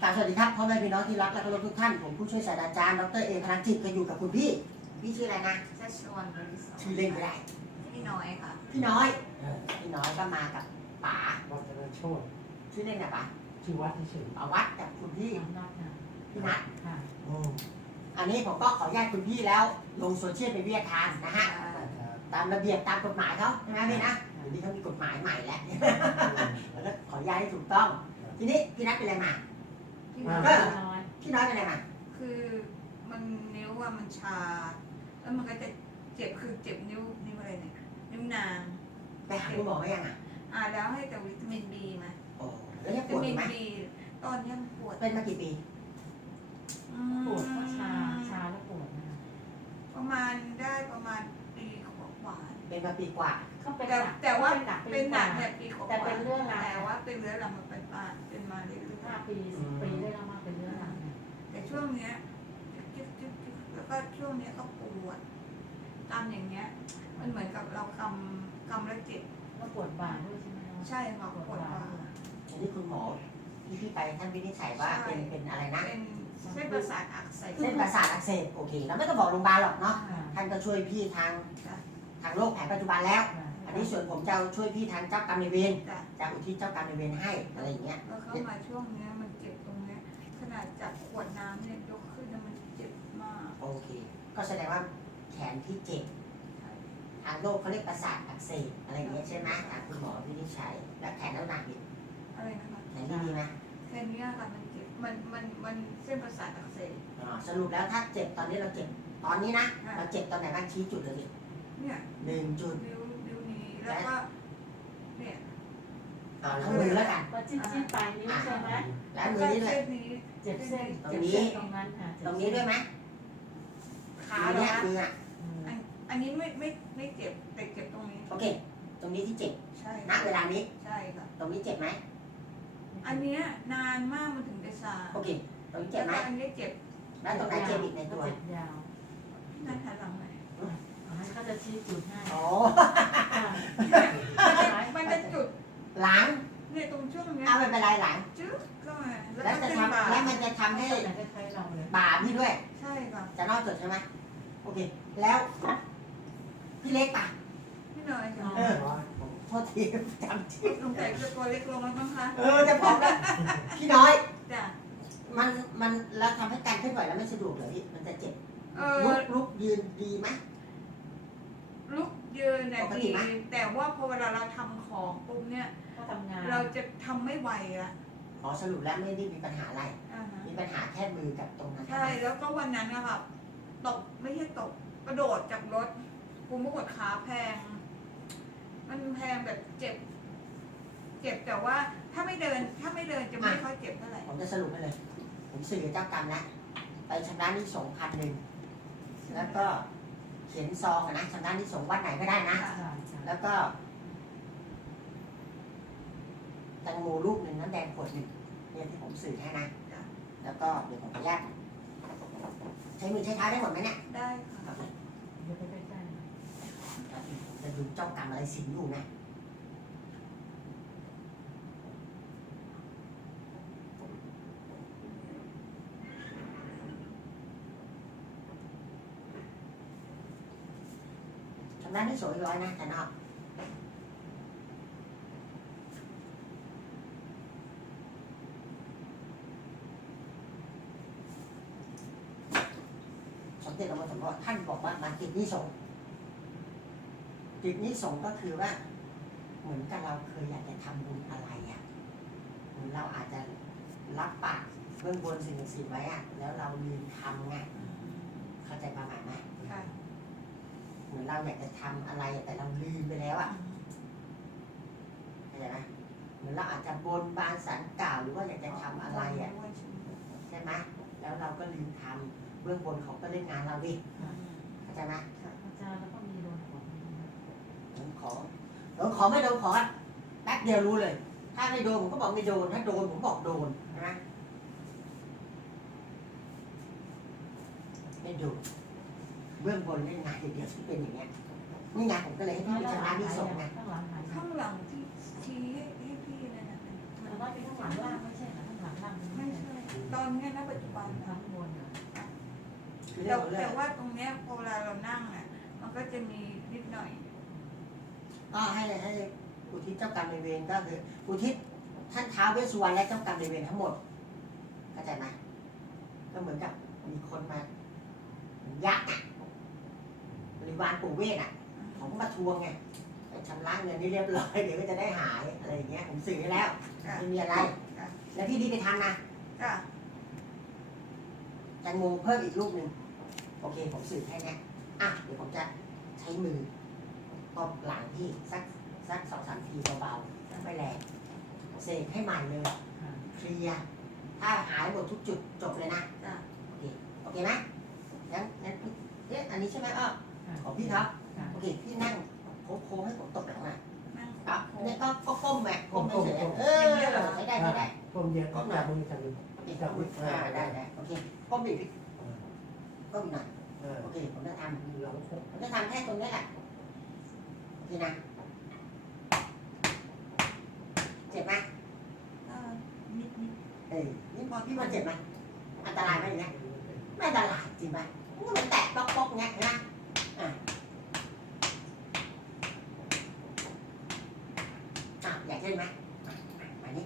กราบสวัสดีครับพ่อแม่พี่น้องที่รักและเคารพทุกท่าน ผมผู้ช่วยศาสตราจารย์ดรเอพลังจิตก็อยู่กับคุณพี่ พี่ชื่ออะไรนะ ชัชวันบริสุทธิ์ชื่อเล่นก็ได้ พี่น้อยค่ะ พี่น้อยเออพี่น้อยก็มากับป๋าวัดเจริญโชตชื่อเล่นนะป๋าชื่อวัดที่ชื่อป๋าวัดกับคุณพี่นัดค่ะพี่นัทค่ะอืมอันนี้ผมก็ขออนุญาตคุณพี่แล้ว ลงโซเชียลเป็นวิทยาทานนะฮะครับตามระเบียบตามกฎหมายเขาใช่ไหมพี่นะเดี๋ยวนี้เขามีกฎหมายใหม่แล้วแล้วก็ขออนุญาตให้ถูกต้อง ทีนี้พี่นัทเป็นอะไรมา พี่น้อยเออน้อยพี่น้อยเป็นอะไรมาคือมันนิ้วว่ามันชา แล้วมันก็จะเจ็บคือเจ็บนิ้วนิ้วอะไรเนี่ยนิ้วนางไปหาคุณหมอไหมยังอะอ่าแล้วให้แต่วิตามินบีมาโอ้แล้วยังปวิวดตาอยู่ไหมมินบีตอนนี้มันปวดเป็นมากี่ปี อืมปวดก็ชา ชาแล้วปวดนะคะประมาณได้ประมาณปีกว่า เป็นมาปีกว่าก็เป็นแต่หนักแต่ว่าหนักๆเป็นหนักแบแบบบปีกว่าแต่เป็นเรื่องราวแต่ว่าเป็นเรื้อรังมันเป็นมาเป็นมาเรื่อยห้าปีสิบปีได้แล้วมาเป็นเรื่องราวเนี่ยๆแต่ช่วงเนี้ยจิ๊บจิ๊บจิ๊บแล้วก็ช่วงเนี้ยก็ปวดตามอย่างเงี้ย มันเหมือนกับเรากำกำแล้วเจ็บแล้วปวดบ่าด้วยใช่ไหมคะใช่ค่ะปวดบ่าอันนี้คุณหมอที่พี่ไปท่านวินิจฉัยว่าใช่เป็นเป็นอะไรนะเป็นเส้นประสาทอักเสบเส้นประสาทอักเสบโอเคเราไม่ต้องบอกโรงพยาบาลหรอกเนาะค่ะท่านก็ช่วยพี่ทางจ้ะ ทางโรคแผนปัจจุบันแล้วค่ะอันนี้ส่วนผมจะช่วยพี่ทางเจ้ากรรมนายเวรจ้ะจะอุทิศเจ้ากรรมนายเวรให้อะไรอย่างเงี้ย แล้วเข้ามาช่วงเนี้ยมันเจ็บตรงเนี้ยขนาดจับขวดน้ำเนี่ยยกขึ้นแล้วมันเจ็บมาก โอเค ก็แสดงว่าแขนที่เจ็บใช่ทางโรคเขาเรียกประสาทอักเสบอะไรอย่างเงี้ยใช่ไหมทางคุณหมอวินิจฉัยแล้วแขนแล้วหนักอีกอะไรนะคะแขนนี่ดีไหมแค่เนี้ยค่ะมันเจ็บมันมันมันเส้นประสาทอักเสบอ๋อสรุปแล้วถ้าเจ็บตอนนี้เราเจ็บตอนนี้นะค่ะเราเจ็บตอนไหนบ้างชี้จุดเลยดิ เนี่ยหนึ่งจุดนิ้วนิ้วนี้แล้วก็เนี่ยอ่าแล้วมือแล้วกันก็จิ้มจิ้มปลายนิ้วใช่ไหมแล้วมือนี่เลยเส้นนี้เจ็บเส้นตรงเจ็บนี้เส้นตรงนั้นค่ะเจ็บตรงนี้ด้วยไหมขามือเลเนี้ยยมืออะอืมอันอันนี้ไม่ไม่ไม่เจ็บแต่เจ็บตรงนี้โอเค ตรงนี้ที่เจ็บใช่ณเวลานี้ ใช่ค่ะ ตรงนี้เจ็บไหมอันเนี้ยนานมากมันถึงจะชาโอเค ตรงนี้แล้เจ็บวไหมก็อันนี้เจ็บแล้วตรงไหนเจ็บอีกในตัว เจ็บยาวพี่นันหันหลังไหน อ๋อให้เขาจะชี้จุดให้โอ้ค่ะมันจะจุดหลังเนี่ยตรงช่วงเนี้ยเอาไม่เป็นไรหลัง จึ๊กก็มาแล้วแล้วก็จะขึ้นทำบ่าแล้วมันจะทำให้ให้คล้ายๆเราเลยบ่าพี่ด้วย ใช่ค่ะจะนอกจุดใช่ไหมโอเค แล้ว พี่เล็กป่ะ พี่หน่อยค่ะเออผมโทษทีจำชื่อลงแต่จะตัวเล็กลงแล้วมั้งคะเออจะบอกว่าพี่น้อย จ้ะมันมันแล้วทำให้การเคลื่อนไหวแล้วไม่สะดวกเหรอพี่มันจะเจ็บเอลุอกลุกยืนดีไหม ลุกยืนเนี่ยปกติดีไหมแต่ว่าพอเวลาเราทำของปุ๊บเนี่ย ก็ทำงานเราจะทำไม่ไหวละขอสรุปแล้วไม่ได้มีปัญหาอะไร อ่าฮะมีปัญหาแค่มือกับตรงนั้นใช่แล้วก็วันนั้นนะคะตกไม่ใช่ตกกระโดดจากรถกูมกดขาแพง มันแพงแบบเจ็บ เจ็บแต่ว่าถ้าไม่เดินถ้าไม่เดินจะไม่ค่อยเจ็บเท่าไหร่ผมจะสรุปให้เลย ผมสื่อเจ้ากรรมแล้วไปชำระหนี้สงพันหนึ่งแล้วก็ เขียนซองอะนะชำระหนี้สงวัดไหนก็ได้นะค่ะค่ะแล้วก็แตงโมลูกหนึ่งน้ำแดงขวดหนึ่งเนี่ยที่ผมสื่อให้นะ แล้วก็เดี๋ยวผมขออนุญาตใช้มือใช้เท้าได้หมดไหมเนี่ยได้ค่ะโอเคเดี๋ยวไปใกล้ๆนะจะดูเจ้ากรรมอะไรสิงอยู่นะ ชำระหนี้สงอีกร้อยนะแต่นอกสมเด็จพระสัมมาสัมพุทธท่านบอกว่ามันจิตนิสงส์จิตนิสงส์ก็คือว่า เหมือนกับเราเคยอยากจะทำบุญอะไรอะเหมือนเราอาจจะรับปากเบื้องบนสิ่งศักดิ์สิทธิ์ไว้อะแล้วเราลืมทำไงเข้าใจประมาณไหมค่ะ เหมือนเราอยากจะทำอะไรแต่เราลืมไปแล้วอะเข้าใจไหมเหมือนเราอาจจะบนบานสันกล่าวหรือว่าอยากจะทำอะไรอะใช่ไหมแล้วเราก็ลืมทำเบื้องบนเขาก็เล่นงานเราดิเข้าใจไหมอาจารย์แล้วก็มีโดนของโดนขอโดนขอไม่โดนขอแป๊บเดียวรู้เลย ถ้าไม่โดนผมก็บอกไม่โดนถ้าโดนผมบอกโดนนะไม่โดน เบื้องบนเล่นงานอย่างเดียวที่เป็นอย่างเงี้ยนี่ไงผมก็เลยให้พี่ไปชำระหนี้ส่งไงข้างหลังหายข้างหลังที่ชี้ให้ให้พี่นั่นน่ะมันว่าเป็นข้างหลังล่างไม่ใช่เหรอข้างหลังล่างไม่ไม่ใช่ใช่ ตอนเนี้ยนะปัจจุบันทั้นะงบนอะคือแต่เรื่องของเรื่แต่องว่าตรงเนี้ยพอเวลาเรานั่งอะ มันก็จะมีนิดหน่อย ก็ให้ให้อุทิศเจ้ากรรมนายเวรก็คืออุทิศท่านท้าวเวสสุวรรณและเจ้ากรรมนายเวรทั้งหมดเข้าใจไหมก็เหมือนกับมีคนมาเหมือนยักษ์อะ บริวารปู่เวทอะผมก็มาทวงไงไปชำระเงินนี่เรียบร้อยเดี๋ยวก็จะได้หายอะไรอย่างเงี้ยผมสื่อให้แล้วค่ะไม่มีอะไรค่ะแล้วพี่ดีไปทำนะค่ะแตงโมเพิ่มอีกลูกหนึ่งโอเค ผมสื่อแค่เนี้ยอะเดี๋ยวผมจะใช้มือตบหลังพี่สักสักสองสามทีเบาๆไม่แรงเสกให้ใหม่เลยค่ะเคลียร์ถ้าหายหมดทุกจุดจบเลยนะจ้ะโอเคโอเคไหมงั้นงั้นเอ๊ะอันนี้ใช่ไหมอ้อค่ะ ของพี่ครับค่ะโอเคพี่นั่งโค้งๆให้ผมตบหลังอะนั่งก็เนี่ยก็ก็ก้มแหวกก้มเฉยๆเออใช้ได้ใช้ได้ผมเย็นก็จับมือจับมือโอเคจับมืออ่าได้ได้โอเคก้มอีกพี่ก้มอีกหน่อยเออโอเคผมจะทำหลังครบผมจะทำแค่ตรงนี้แหละโอเคนะเจ็บไหมเออนิดนิดเออนี่พอพี่มันเจ็บไหมอันตรายไหมอย่างเงี้ยไม่อันตรายจริงไหมมันแตะป๊อกป๊อกๆเงี้ยเห็นไหมอะอะอยากเล่นไหมอะมานี่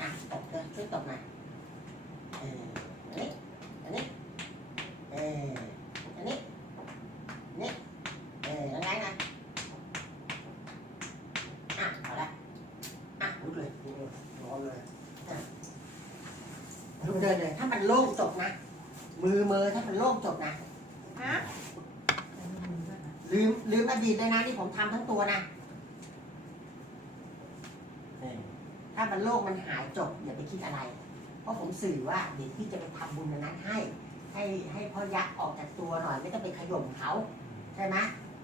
อะตบเลยช่วยตบหน่อยเอออันนี้ อันนี้ เอออันนี้ นี่ เออยังไงนะอะเอาละอะลุกเลย ร้อน เลยลุกเดินเลย ถ้ามันโล่งจบนะ มือมือถ้ามันโล่งจบนะนะแต่ไม่มีด้วยนะลืมลืมอดีตเลยนะที่ผมทำทั้งตัวนะเออถ้ามันโล่งมันหายจบอย่าไปคิดอะไร เพราะผมสื่อว่าเดี๋ยวพี่จะไปทำบุญอันนั้นให้ ให้ให้พ่อยักษ์ออกจากตัวหน่อยไม่ต้องไปขย่มเขาใช่ไหม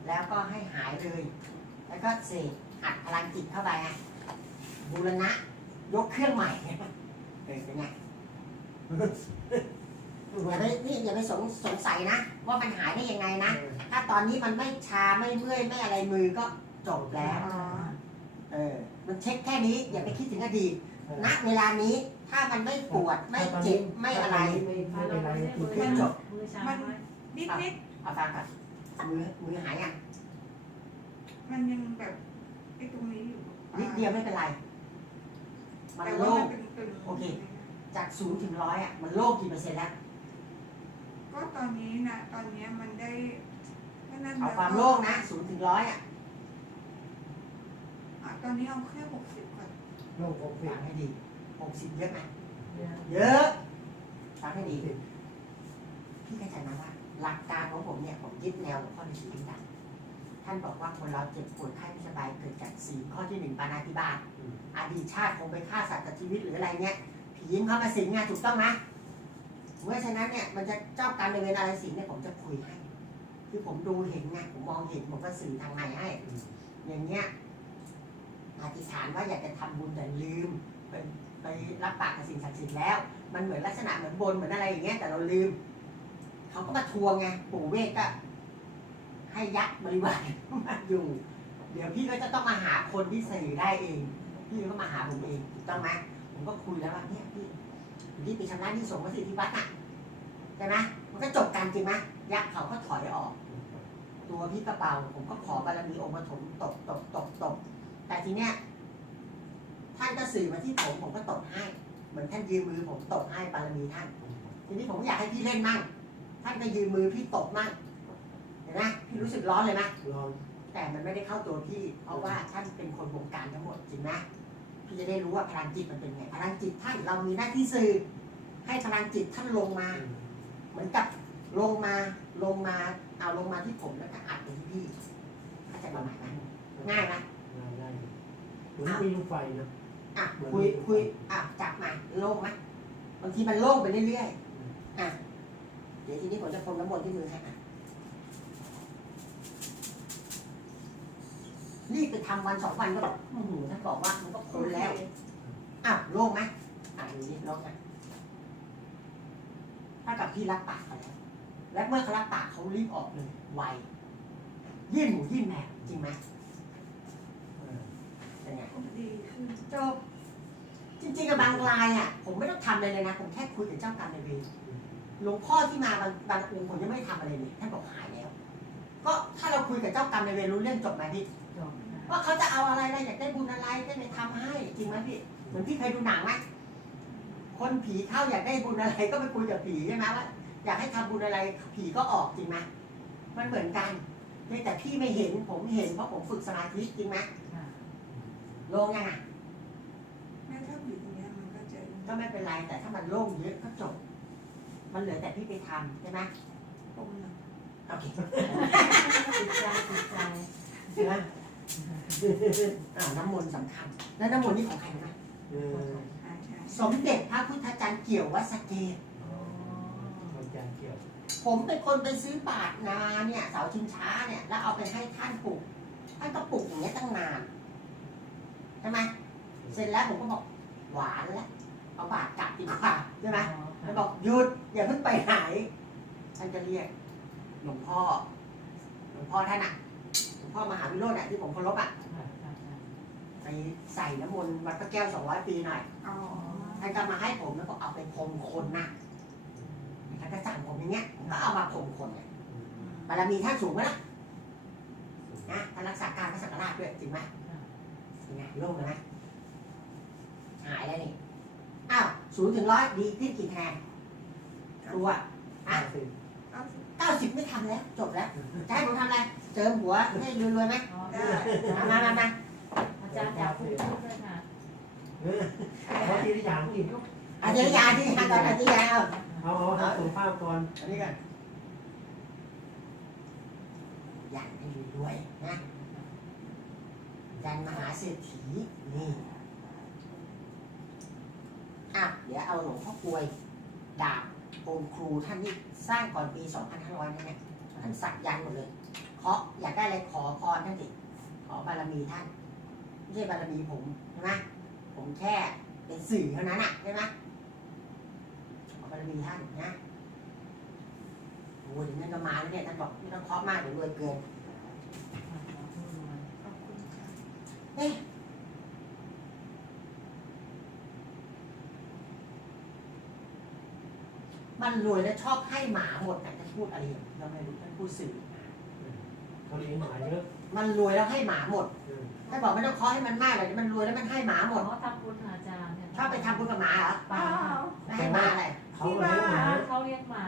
แล้วก็ให้หายเลย แล้วก็เสกอัดพลังจิตเข้าไปไงบูรณะ ยกเครื่องใหม่เออเป็นไงอย่าไปนี่อย่าไปสงสงสัยนะ ว่ามันหายได้ยังไงนะ ถ้าตอนนี้มันไม่ชาไม่เมื่อยไม่อะไรมือก็จบแล้วเออ มันเช็คแค่นี้อย่าไปคิดถึงอดีตณเวลานี้ถ้ามันไม่ปวดไม่เจ็บไม่อะไรไม่เป็นไรคือขึ้นจบมือชาไหมนิดนิดเอาฟังก่อนมือมือหายอะมันยังแบบไอ้ตรงนี้อยู่นิดเดียวไม่เป็นไร มันแต่ว่าโล่มังนตึงๆโอเค จากศูนย์ถึงร้อยอะมันโล่งกี่เปอร์เซ็นต์แล้วก็ตอนนี้นะตอนเนี้ยมันได้แค่นั้นเอาความโล่งนะศูนย์ถึงร้อยอะอะตอนนี้เอาแค่หกสิบก่อนโลกผมปิดฟังให้ดีหกสิบเยอะไหมเดี๋ยวเยอะฟังให้ดีพี่เข้าใจไหมว่า หลักการของผมเนี่ยผมยึดแนวหลวงพ่อฤาษีลิงดำ ท่านบอกว่าคนเราเจ็บปวดไข้ไม่สบายเกิดจากสี่ข้อที่หนึ่งปานาธิบาตอดีตชาติคงไปฆ่าสัตว์ตัดชีวิตหรืออะไรเงี้ยผีมเข้ามาสิงไงถูกต้องไหมเมื่อฉะนั้นเนี่ยมันจะเจ้ากรรมในายเวรอะไรสิงเนี่ยผมจะคุยให้คือผมดูเห็นไงผมมองเห็นผมก็สื่อทางในให้อย่างเงี้ยอธิษฐานว่าอยากจะทำบุญแต่ลืมไปไปรับปากกับสิ่งศักดิ์สิทธิ์แล้ว มันเหมือนลักษณะเหมือนบนเหมือนอะไรอย่างเงี้ยแต่เราลืม เขาก็มาทวงไงปู่เวทก็ ให้ยักษ์บริวารมาอยู่ เดี๋ยวพี่ก็จะต้องมาหาคนที่สื่อได้เอง พี่ก็มาหาผมเองถูกต้องไหมผมก็คุยแล้วว่าเนี่ยพี่พี่ไปชำระหนี่สงฆ์มาสิที่วัดน่ะใช่ไหมมันก็จบกันจริงไหมยักษ์เขาก็ถอยออก ตัวพี่กระเป๋าผมก็ขอบารมีองค์ปฐมตบตบตบตบแต่ทีเนี้ยท่านก็สื่อมาที่ผมผมก็ตบให้ เหมือนท่านยืมมือผมตบให้บารมีท่าน ทีนี้ผมอยากให้พี่เล่นมั่งท่านก็ยืมมือพี่ตบมั่ง นไหมพี่รู้สึกร้อนเลยไหมร้อนแต่มันไม่ได้เข้าตัวพี่ เพราะว่าท่านเป็นคนบงการทั้งหมดจริงไหมพี่จะได้รู้ว่าพลังจิตมันเป็นไง พลังจิตท่านเรามีหน้าที่สื่อ ให้พลังจิตท่านลงมา เหมือนกับลงมาลงมาเอาลงมาที่ผมแล้วก็อัดไปที่พี่เข้าใจความหมายไหมง่ายไหมง่ายง่ายเหมือนมีลูกไฟนะอะคุยคุยอะจับมาโล่งไหมบางทีมันโล่งไปเรื่อยๆอะเดี๋ยวทีนี้ผมจะพรมน้ำมนต์ที่มือให้อะ รีบไปทำวันสองวันก็แบบอื้อหือท่านบอกว่ามันก็พ้นแล้วอ้าวโล่งไหมอะดูนี่โล่งไหมถ้ากับพี่รับปากเขาแล้ว และเมื่อเขารับปากเขารีบออกเลยไวยื่นหมูยื่นแมวจริงไหมเออเป็นไง ดีขึ้นจบจจริงๆกับบางรายอะ ผมไม่ต้องทำอะไรเลยนะ ผมแค่คุยกับเจ้ากรรมนายเวรหลวงพ่อที่มาบางบางองค์ผมยังไม่ได้ทำอะไรเลยท่านบอกหายแล้ว ก็ถ้าเราคุยกับเจ้ากรรมนายเวรรู้เรื่องจบไหมพี่จบค่ะ ว่าเขาจะเอาอะไรนะอยากได้บุญอะไรได้ไปทำให้จริงไหมพี่เหมือนพี่เคยดูหนังไหมคนผีเข้าอยากได้บุญอะไรก็ไปคุยกับผีใช่ไหมว่าอยากให้ทำบุญอะไรผีก็ออกจริงไหมมันเหมือนกันเพียงแต่พี่ไม่เห็นผมเห็นเพราะผมฝึกสมาธิจริงไหมค่ะโล่งยังไงแม่ถ้าอยู่ตรงเนี้ยมันก็จะก็ไม่เป็นไรแต่ถ้ามันโล่งเยอะก็จบ มันเหลือแต่พี่ไปทำใช่ไหมตรงนั้นโอเคจิตใจจิตใจใช่ไหม อ่าน้ำมนต์สำคัญ แล้วน้ำมนต์นี่ของใครนะเออใช่ใช่สมเด็จพระพุทธจารย์เกี่ยววัดสะเกตทำจานเกี่ยวผมเป็นคนไปซื้อบาทนาเนี่ยเสาชิงช้าเนี่ย แล้วเอาไปให้ท่านปลูกท่านก็ปลูกอย่างเงี้ยตั้งนานใช่ไหมเสร็จแล้วผมก็บอกหวานแล้วเอาบาทกลับดีกว่าใช่ไหมแล้วบอกหยุดอย่าเพิ่งไปไหนท่านจะเรียกหลวงพ่อหลวงพ่อท่านอะหลวง พ่อมหาวิโรจน์อะที่ผมเคารพอะไปใส่น้ำมนต์วัดพระแก้วสองร้อยปีหน่อยอ๋อท่านก็มาให้ผมแล้วก็เอาไปพรมคนนะท่านก็สั่งผมอย่างเงี้ยผมก็เอามาพรมคนเนี่ยบารมีท่านสูงไหมล่ะนะท่านรักษาการพระสังฆราชด้วยจริงไหมจริงไหมโล่งเลยไหมหายแล้วนี่อ้าวศูนย์ถึงร้อยดีขึ้นกี่คะแนนตัวห้าสิบเอาสิเก้าสิบไม่ทำแล้ว จบแล้วจะให้ผมทำอะไร เจิมหัวให้รวยๆไหมได้มามามามาอาจารย์อยากพูดด้วยค่ะเออเขาทีละอย่างที่อาจารย์ยาที่ทางก่อนอาจารย์ยาเอาเอาเอาเอาสุขภาพก่อนอันนี้กันยันให้รวยๆนะยันมหาเศรษฐีนี่อะเดี๋ยวเอาหลวงพ่อกลวยดาบองค์ครูท่านนี่สร้างก่อนปี 2500นั่นแหละท่านสักยันต์หมดเลย เคาะอยากได้อะไรขอพรท่านสิขอบารมีท่าน ไม่ใช่บารมีผมใช่ไหมผมแค่เป็นสื่อเท่านั้นอะใช่ไหมขอบารมีท่านนะโอ้ยเดี๋ยวนั่นก็มาแล้วเนี่ยท่านบอกไม่ต้องเคาะมากเดี๋ยวรวยเกินขอบคุณค่ะเอ๊ะมันรวยแล้วชอบให้หมาหมดนะท่านพูดอะไรอย่างนี้เราไม่รู้ท่านพูดสื่อ เขาเลี้ยงหมาเยอะมันรวยแล้วให้หมาหมดเออถ้าบอกไม่ต้องเคาะให้มันมากเลยมันรวยแล้วมันให้หมาหมด เขาทำบุญอาจารย์เนี่ยชอบไปทำบุญกับหมาเหรอเปล่าแล้วให้หมาอะไรเขาเลี้ยงหมาเขาเลี้ยงหมา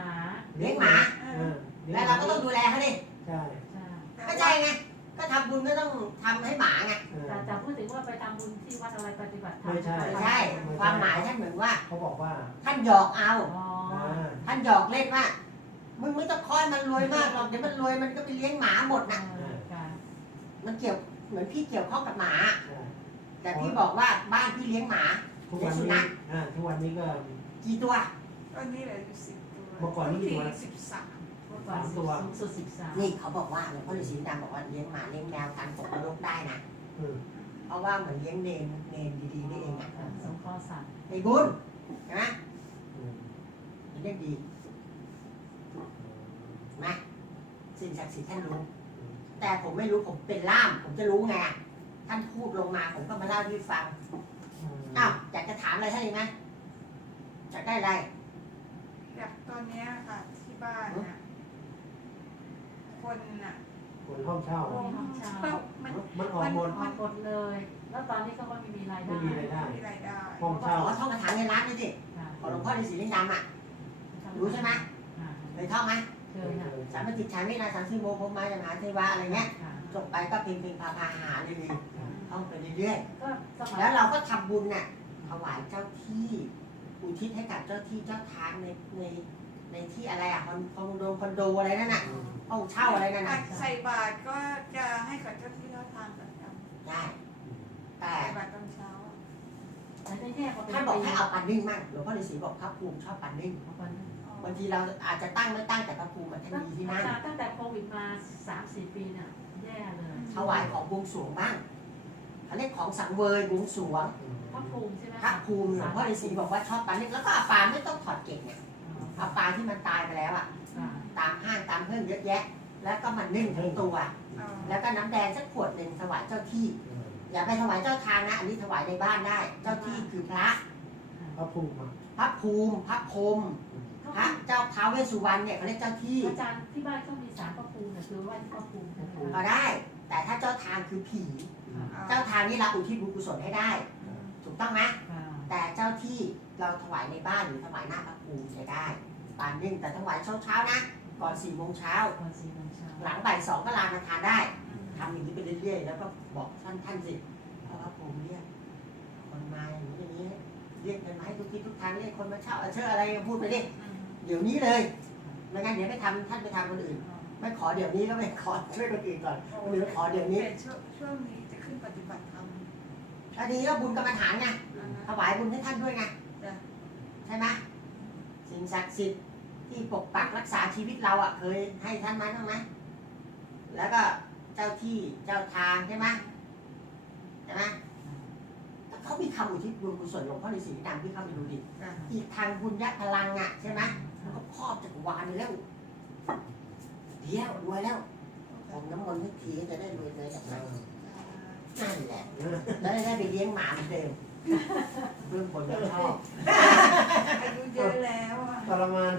เลี้ยงหมา เอเอออลี้ยแล้วเราก็ต้องดูแลเขาดิใช่ใช่ไม่ใช่ไง ก็ทำบุญก็ต้องทำให้หมาไง เออ แต่จะพูดถึงว่าไปทำบุญที่วัดอะไรปฏิบัติธรรมไม่ใช่ ไม่ใช่ ความหมายท่านเหมือนว่า เขาบอกว่าท่านหยอกเอา อ๋อ อ่าท่านหยอกเล่นว่า มึงไม่ต้องคอยมันรวยมากหรอกเดี๋ยวมันรวยมันก็ไปเลี้ยงหมาหมดนะเออค่ะมันเกี่ยวเหมือนพี่เกี่ยวข้องกับหมาใช่แต่พี่บอกว่าบ้านพี่เลี้ยงหมาทุกวันนี้อ่าทุกวันนี้ก็ กี่ตัวตอนนี้เหลืออยู่สิบตัวเมื่อก่อนนี่กี่ตัวสิบสามเมื่อก่อนสูงสุดสิบสามนี่เขาบอกว่าหลวงพ่อฤาษีดำบอกว่าเลี้ยงหมาเลี้ยงแมวการตกนรกได้นะเออเพราะว่าเหมือนเลี้ยงเนนเนนดีๆนี่เองอะสงเคราะห์สัตว์ในบุญใช่ไหมเออเป็นเรื่องดีนะ สิ่งศักดิ์สิทธิ์ท่านรู้ แต่ผมไม่รู้ผมเป็นล่าม ผมจะรู้ไงท่านพูดลงมาผมก็มาเล่าให้ฟังอ้าวอยากจะถามอะไรท่านอีกไหมอยากได้อะไรอยากตอนเนี้ยค่ะที่บ้านน่ะคนน่ะคนห้องเช่ามีห้องเช่า มันมันออกหมดออกหมดเลย แล้วตอนนี้ก็ไม่มีรายได้ไม่มีรายได้ มีรายได้ห้องขเช่า อท่องคาถาเงินล้านนี่สิค่ะขอหลวงพ่อฤาษีลิงดำอะรู้ใช่ไหมค่ะเคยท่องไหมเชิญค่ะ สามปฏิจจามินาสามสิโมพรหมาจะมหาเทวะอะไรเงี้ยค่ะจบไปก็เพียงเพียงพาพาหาเลยดีท่องไปเรื่อยก็สๆมัยแล้วเราก็ทำบุญน่ะถวายเจ้าที่อุทิศให้กับเจ้าที่เจ้าทางในในในที่อะไรอะคอนคอนโดคอนโดอะไรนั่นน่ะห้องเช่าอะไรนั่นอะน่ะใส่บาตรก็จะให้กับเจ้าที่เจ้าทางประจำได้แต่ใส่บาตรตอนเช้าแต่ได้แยกออกเป็นท่านบอกให้เอาปันนึ่งมากหลวงพ่อฤาษีบอกพระภูมิชอบปันนึ่งเอาไปบางทีเราอาจจะตั้งไม่ตั้งแต่พระภูมิมันท่านมีที่นั่นตั้งแต่โควิดมาสามสี่ปีเนี่ยแย่เลยถวายของบวงสรวงบ้างเขาเรียกของสังเวยบวงสรวงพระภูมิใช่ไหมพระภูมิหลวงพ่อฤาษีบอกว่าชอบปันนึ่งแล้วก็เอาปลาไม่ต้องถอดเกล็ดเนี่ยเอาปลาที่มันตายไปแล้วอะค่ะตามห้างตามเพื่อนเยอะแยะ แล้วก็มันนึ่งทั้งตัวเอาแล้วก็น้ำแดงสักขวดหนึ่งถวายเจ้าที่เอออย่าไปถวายเจ้าทางนะอันนี้ถวายในบ้านได้ เจ้าที่คือพระ พระภูมิมาพระภูมิพระพรหม พระเจ้าท้าวเวสสุวรรณเนี่ยเขาเรียกเจ้าที่อาจารย์ที่บ้านเขามีสารพระภูมิเนี่ยคือไหว้ที่พระภูมิใช่ไหมก็คะได้ แต่ถ้าเจ้าทางคือผี เจ้าทางนี่เราอุทิศบุญกุศลให้ได้ ถูกต้องไหมค่ะแต่เจ้าที่เราถวายในบ้านหรือถวายหน้าพระภูมิจะได้ปานนึ่งแต่ถวายเช้าเช้าๆนะ ก่อนสี่โมงเช้า ตอนสี่โมงเช้าหลังบ่ายสองก็ลามาทานได้ทำอย่างนี้ไปเรื่อยๆ แล้วก็บอกท่านท่านสิพระพระภูมิเรียกคนมาอย่างนี้อย่างนี้ เรียกกันมาให้ทุกที่ทุกทางเรียกคนมาเช่าเอาเชื่ออะไรพูดไปดิ เดี๋ยวนี้เลยไม่งั้นเดี๋ยวไม่ทำท่านไปทำคนอื่น ไม่ขอเดี๋ยวนี้ก็ไม่ขอช่วยคนอื่นก่อนหรือขอเดี๋ยวนี้ช่วงช่วงนี้จะขึ้นปฏิบัติธรรมอันนี้ก็บุญกรรมฐานไงอ่าถวายบุญให้ท่านด้วยไงจ้ะใช่ไหมสิ่งศักดิ์สิทธิ์ที่ปกปักรักษาชีวิตเราอะเคยให้ท่านไหมบ้างไหมแล้วก็เจ้าที่เจ้าทางใช่ไหมใช่ไหมแต่เขามีคำอุทิศบุญกุศลหลวงพ่อในสีดำที่เข้าไปดูดิจ้ะอีกทางบุญยักษ์พลังอะใช่ไหม มันก็ครอบจักรวาลแล้วเดี๋ยวรวยแล้วผมน้ำมนต์ทุกทีจะได้รวยเลยจากเรานั่นแหละแล้วได้ไปเลี้ยงหมาเหมืเดิมเรื่องผลก็ชอบอายุเยอะแล้วทรมาน